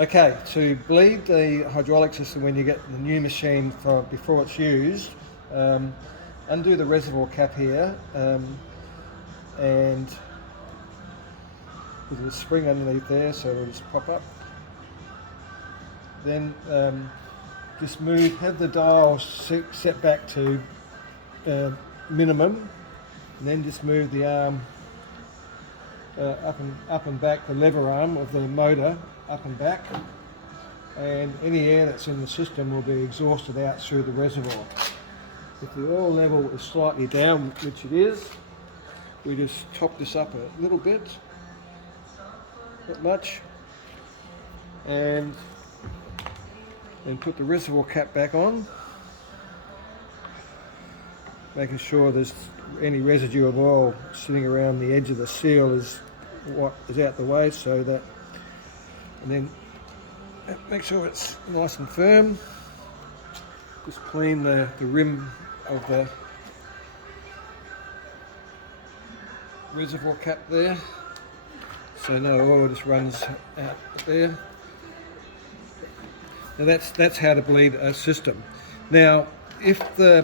Okay, to bleed the hydraulic system when you get the new machine before it's used, undo the reservoir cap here, and there's a spring underneath there, so it'll just pop up. Then just have the dial set back to minimum, and then just move the arm up and back, the lever arm of the motor up and back, and any air that's in the system will be exhausted out through the reservoir. If the oil level is slightly down, which it is, we just top this up a little bit, not much, and then put the reservoir cap back on, making sure there's any residue of oil sitting around the edge of the seal is out the way, so that, and then make sure it's nice and firm. Just clean the rim of the reservoir cap there, so no oil just runs out there. Now that's how to bleed a system. Now, if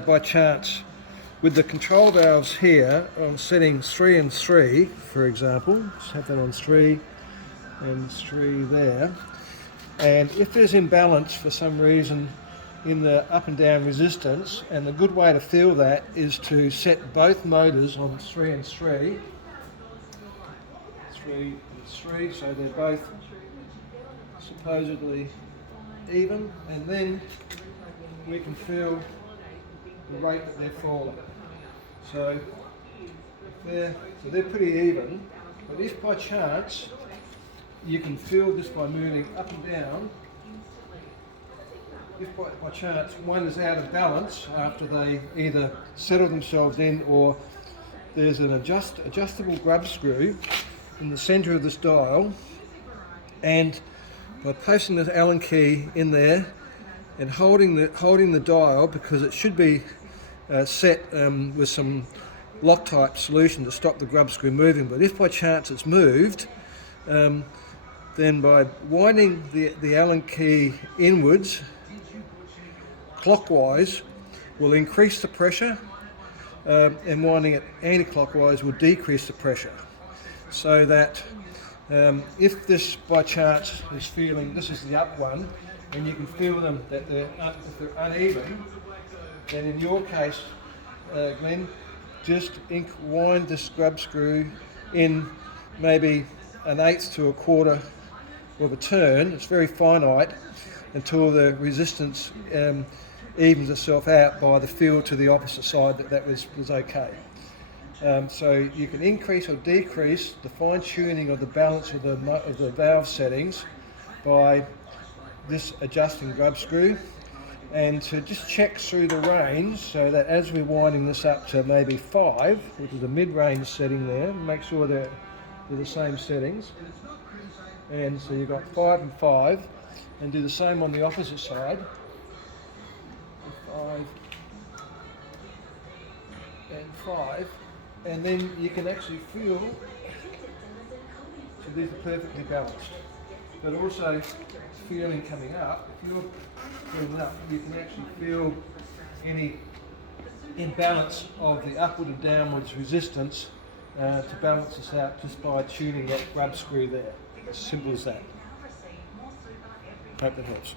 by chance, with the control valves here on settings 3 and 3, for example, just have that on 3 and 3 there, and if there's imbalance for some reason in the up and down resistance, and the good way to feel that is to set both motors on 3 and 3, 3 and 3, so they're both supposedly even, and then we can feel the rate that they're falling. So they're pretty even, but if by chance you can feel just by moving up and down, if by chance one is out of balance after they either settle themselves in, or there's an adjustable grub screw in the centre of this dial, and by placing the Allen key in there and holding the dial, because it should be set with some Loctite solution to stop the grub screw moving, but if by chance it's moved, then by winding the Allen key inwards clockwise will increase the pressure, and winding it anti-clockwise will decrease the pressure, so that if this by chance is feeling, this is the up one, and you can feel them that if they're uneven, then in your case, Glenn, just wind this grub screw in maybe 1/8 to 1/4 of a turn. It's very finite, until the resistance evens itself out by the feel to the opposite side that was okay. So you can increase or decrease the fine tuning of the balance of the valve settings by this adjusting grub screw, and to just check through the range, so that as we're winding this up to maybe 5, which is a mid-range setting there, make sure they're the same settings, and so you've got 5 and 5, and do the same on the opposite side, 5 and 5, and then you can actually feel, so these are perfectly balanced, but also feeling coming up, if you're feeling up, you can actually feel any imbalance of the upward and downwards resistance to balance this out just by tuning that grub screw there. As simple as that. Hope that helps.